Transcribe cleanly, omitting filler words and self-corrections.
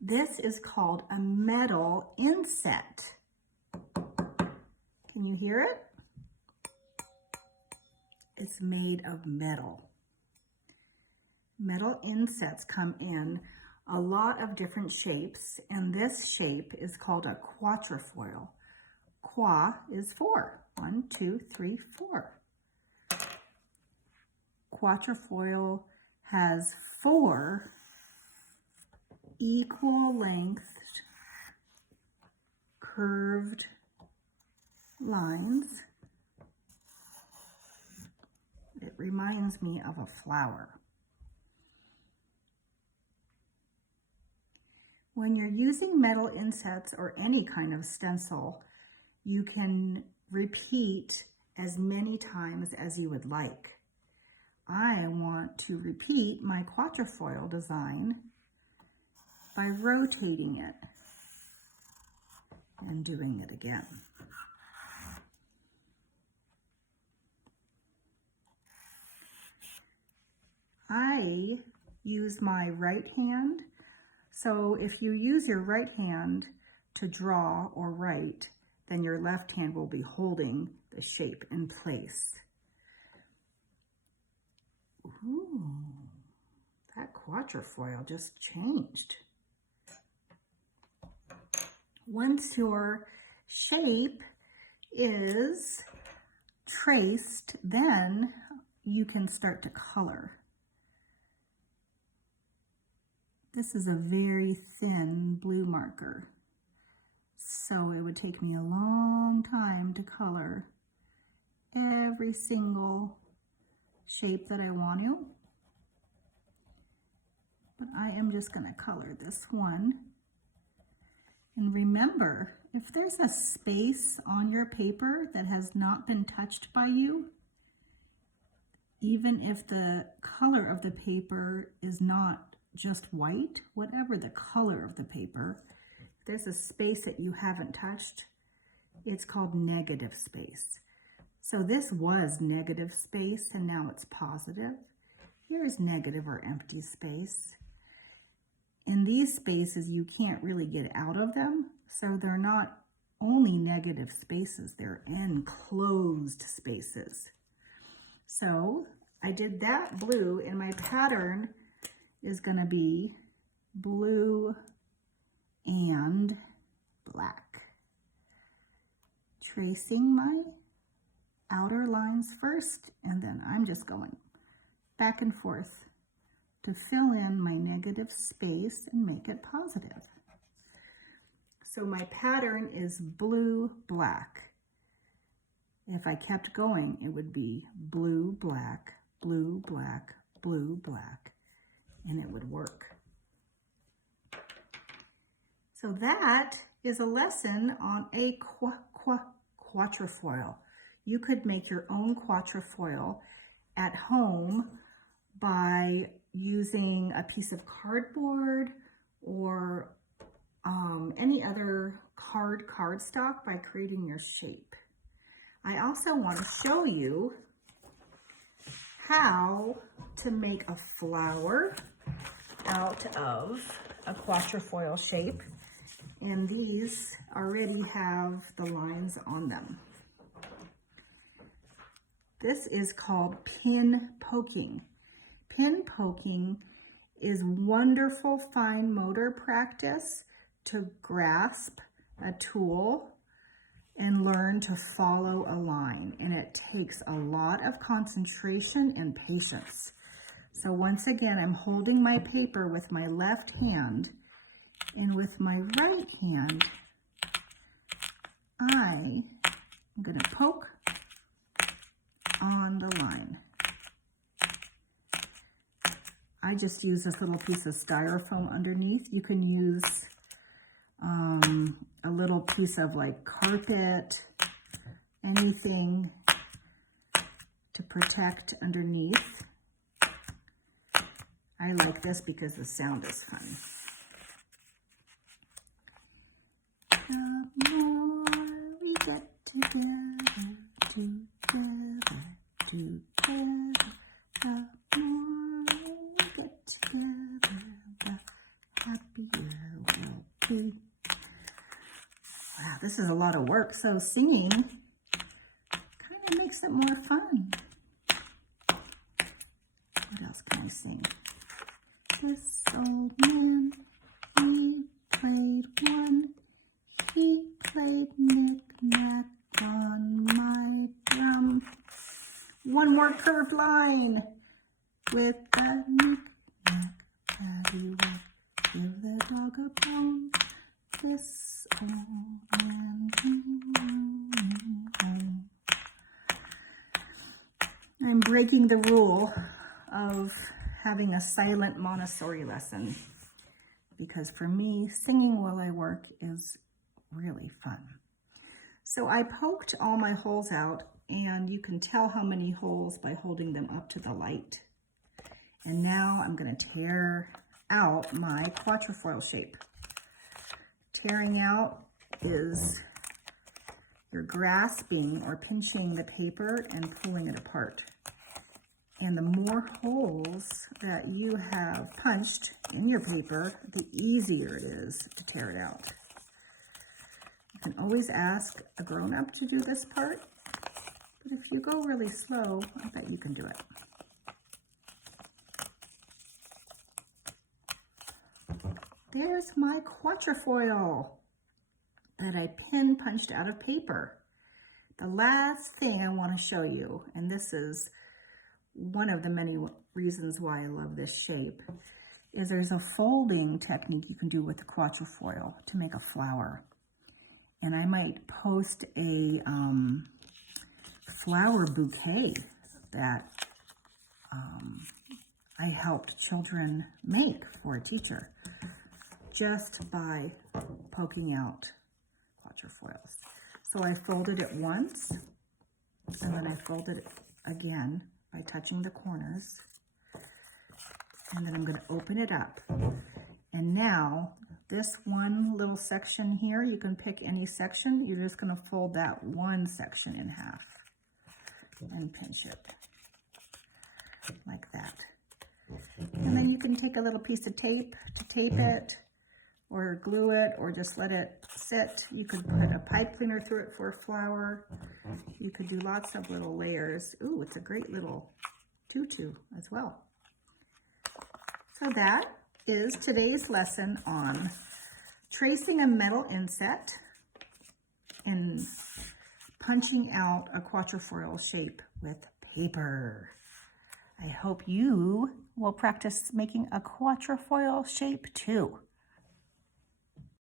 This is called a metal inset. Can you hear it? It's made of metal. Metal insets come in a lot of different shapes, and this shape is called a quatrefoil. Qua is 4. 1, 2, 3, 4. Quatrefoil has 4 equal length curved lines. It reminds me of a flower. When you're using metal insets or any kind of stencil, you can repeat as many times as you would like. I want to repeat my quatrefoil design by rotating it and doing it again. I use my right hand, so if you use your right hand to draw or write, then your left hand will be holding the shape in place. Ooh, that quatrefoil just changed. Once your shape is traced, then you can start to color. This is a very thin blue marker, so it would take me a long time to color every single shape that I want to. But I am just going to color this one. And remember, if there's a space on your paper that has not been touched by you, even if the color of the paper is not just white, whatever the color of the paper, if there's a space that you haven't touched, it's called negative space. So this was negative space and now it's positive. Here's negative or empty space. In these spaces, you can't really get out of them, so they're not only negative spaces, they're enclosed spaces. So I did that blue, and my pattern is going to be blue and black. Tracing my outer lines first, and then I'm just going back and forth to fill in my negative space and make it positive. So my pattern is blue, black. If I kept going, it would be blue, black, blue, black, blue, black, and it would work. So that is a lesson on a quatrefoil. You could make your own quatrefoil at home by using a piece of cardboard or any other cardstock by creating your shape. I also want to show you how to make a flower out of a quatrefoil shape, and these already have the lines on them. This is called pin poking. Pin poking is wonderful fine motor practice to grasp a tool and learn to follow a line, and it takes a lot of concentration and patience. So once again, I'm holding my paper with my left hand, and with my right hand, I'm going to poke on the line. I just use this little piece of styrofoam underneath. You can use a little piece of like carpet, anything to protect underneath. I like this because the sound is fun. The more we get together, together, together, the more we get together, the happier we 2. Wow, this is a lot of work. So singing kind of makes it more fun. What else can I sing? This old man, he played one. He played knick-knack on my drum. One more curved line. With the knick-knack, paddywhack, give the dog a bone. This old man came home. I'm breaking the rule of having a silent Montessori lesson because for me, singing while I work is really fun. So I poked all my holes out, and you can tell how many holes by holding them up to the light. And now I'm going to tear out my Quatrefoil shape. Tearing out is you're grasping or pinching the paper and pulling it apart. And the more holes that you have punched in your paper, the easier it is to tear it out. You can always ask a grown-up to do this part, but if you go really slow, I bet you can do it. There's my Quatrefoil that I pin punched out of paper. The last thing I want to show you, and this is one of the many reasons why I love this shape, is there's a folding technique you can do with the Quatrefoil to make a flower. And I might post a flower bouquet that I helped children make for a teacher, just by poking out Quatrefoils. So I folded it once, and then I folded it again by touching the corners. And then I'm going to open it up. And now, this one little section here, you can pick any section. You're just going to fold that one section in half and pinch it like that. And then you can take a little piece of tape to tape it, or glue it, or just let it sit. You could put a pipe cleaner through it for a flower. You could do lots of little layers. Ooh, it's a great little tutu as well. So that is today's lesson on tracing a metal inset and punching out a Quatrefoil shape with paper. I hope you will practice making a Quatrefoil shape too.